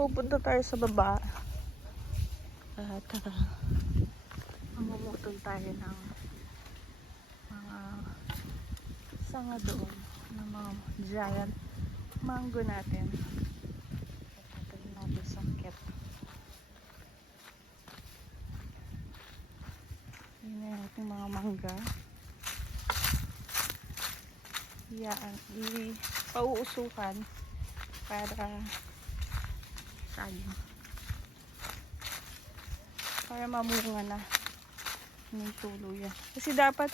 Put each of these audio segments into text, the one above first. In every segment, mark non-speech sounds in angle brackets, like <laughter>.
pupunta tayo sa baba. At uh, mamumutol tayo ng mga sanga doon ng mga giant mango natin. At natin sa kit. Yun na yung ating mga mangga. Yan, i-pauusukan para sayang. Para mamunga na ng tuluyan. Kasi dapat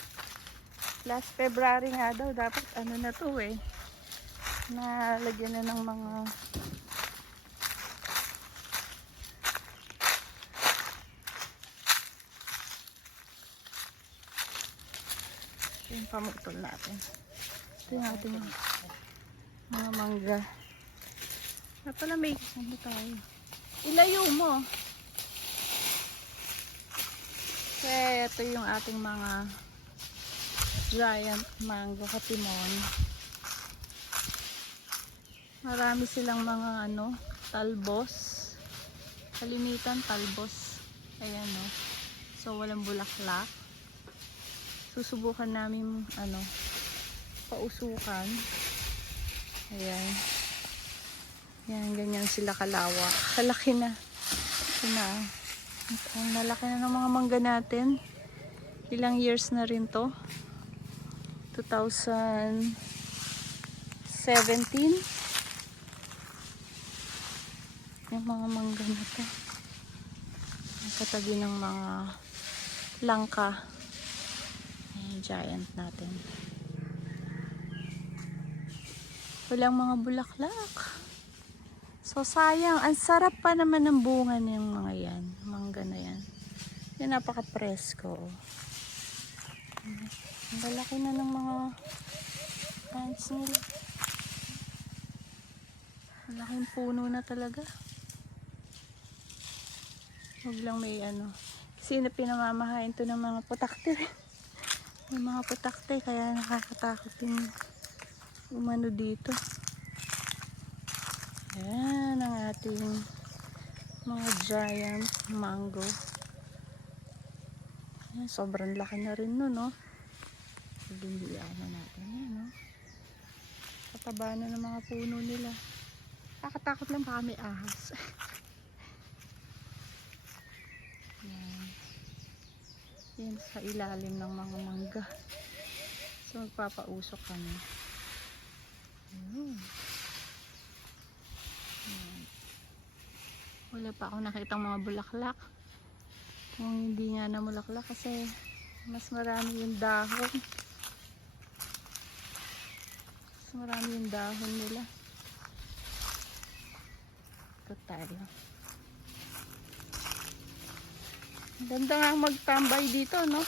last February nga daw, dapat ano na to eh. Nalagyan na ng mga yung pamutol natin. Ito yung ating mga mangga. Na pala may ano tayo. Ilayo mo. Kaya ito yung ating mga giant mango katimon. Marami silang mga ano, talbos. Kalimitan talbos. Ayan no. So walang bulaklak. Susubukan namin ano, pausukan. Ayan. Yan, ganyan sila kalawak. Kalaki na. Ito na. Ang malaki na ng mga mangga natin. Ilang years na rin to. 2017. Yung mga mangga na to. Ang katabi ng mga langka. Ayan, giant natin. Walang mga bulaklak. So sayang, ang sarap pa naman ng bunga ng mga yan, mangga na yan. Yan napaka-presko. Ang lalaki na ng mga plants nila. Malaking puno na talaga. Huwag lang may ano. Kasi na pinamamahain to ng mga putakte. May mga putakte kaya nakakatakot yung umano dito. Yan ang ating mga giant mango. Yan, sobrang laki na rin nun, no? Bibigyan na natin yan, no? Kataba na ng mga puno nila. Nakatakot lang baka may ahas. <laughs> yan. Yan sa ilalim ng mga mangga. So magpapausok kami. Ayan. Wala pa ako nakitang mga bulaklak. Kung hindi nga na bulaklak kasi mas marami yung dahon. Mas marami yung dahon nila. Ito tayo. Ganda nga magtambay dito, no?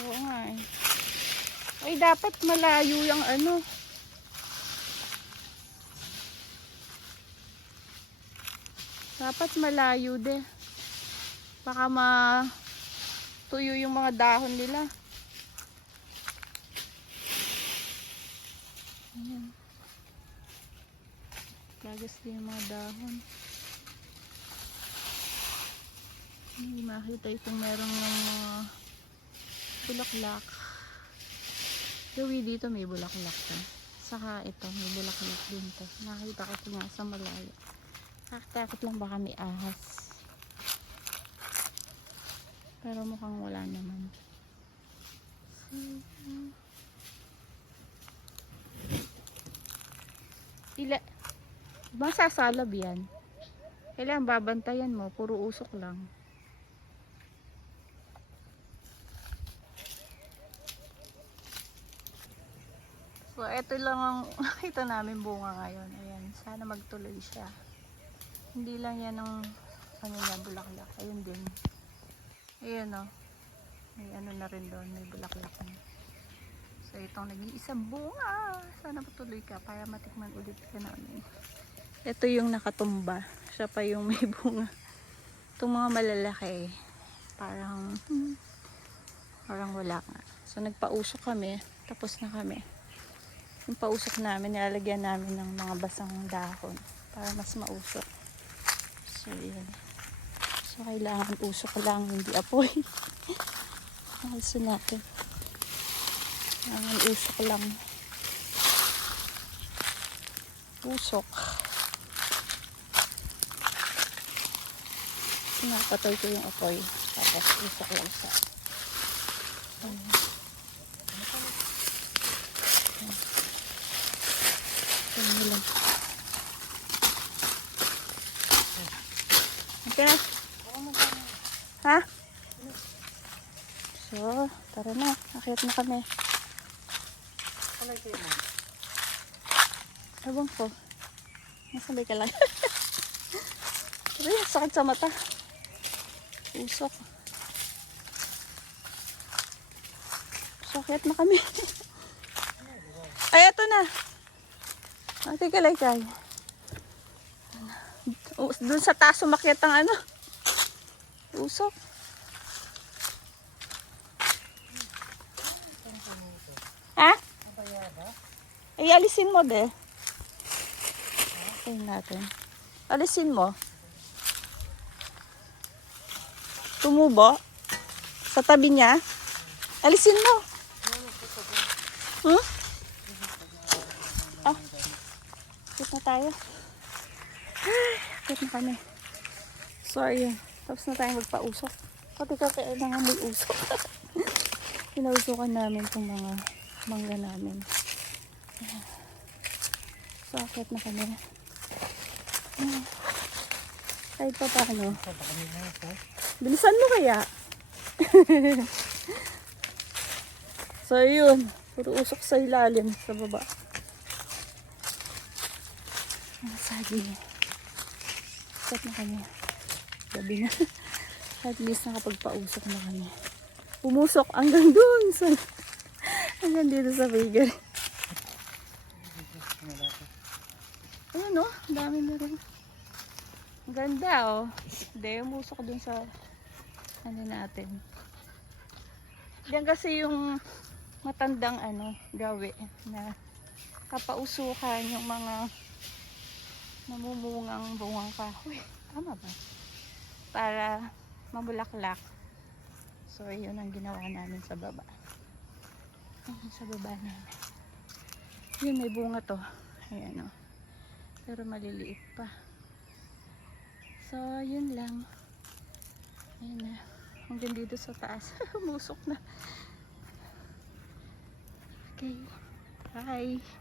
Oo nga eh. Ay, dapat malayo yung ano. Dapat malayo de. Baka ma tuyo yung mga dahon nila. Ayan. Lagas din yung mga dahon. Hindi makita itong merong mga bulaklak. Gawi dito may bulaklak to. Saka ito may bulaklak din to. Nakita ko ito nga sa malayo. Nakatakot lang baka may ahas. Pero mukhang wala naman. Ila masasalab yan. Kailangan babantayan mo. Puro usok lang. So, ito lang ang <laughs> nakita namin bunga ngayon. Ayan, sana magtuloy siya. Hindi lang yan ang ano niya, bulaklak. Ayun din. Ayan o. May ano na rin doon, may bulaklak na. So, itong nag-iisang bunga. Sana matuloy ka para matikman ulit ka namin. Ito yung nakatumba. Siya pa yung may <laughs> bunga. Itong mga malalaki. Parang, hmm, parang wala nga. So, nagpausok kami. Tapos na kami. yung pausok namin, nilalagyan namin ng mga basang dahon para mas mausok. So, yan. So, kailangan usok lang, hindi apoy. <laughs> Also natin. Kailangan usok lang. Usok. Pinapatay ko yung apoy. Tapos usok lang siya. Ayan. Ayan lang. Okay na. Ha? So, tara na. Akit na kami. Ewan ko. Nasabay ka lang. <laughs> Aray, sakit sa mata. Usok. Sakit na kami. <laughs> Ay, eto na. Ate ka lang kay. Doon sa taas umakyat ang ano. Usok. Ha? Ay, alisin mo, de. Tingnan natin. Alisin mo. Tumubo. Sa tabi niya. Alisin mo. Hmm? Ah. Kit na tayo. Ay, kit na kami. Sorry. Tapos na tayo magpausok. Pati ka kaya na may usok. <laughs> Pinausukan namin itong mga mangga namin. Ayan. So, akit na kami. Kahit pa paano. Bilisan mo kaya? <laughs> so, yun. Puro usok sa ilalim, sa baba. Ang saging. Akit na kami. Gabi na. <laughs> At least nakapagpausok na kami. Pumusok hanggang doon sa <laughs> hanggang dito sa figure. Ayun ang dami na rin. Ganda oh. Hindi, umusok dun sa ano natin. Diyan kasi yung matandang ano, gawi na kapausukan yung mga namumungang bungang kahoy. Tama ba? Para mamulaklak. So, yun ang ginawa namin sa baba. Sa baba namin. Yun, may bunga to. Ayan o. Pero maliliit pa. So, yun lang. Ayan na. Hanggang dito sa taas. <laughs> Musok na. Okay. Bye.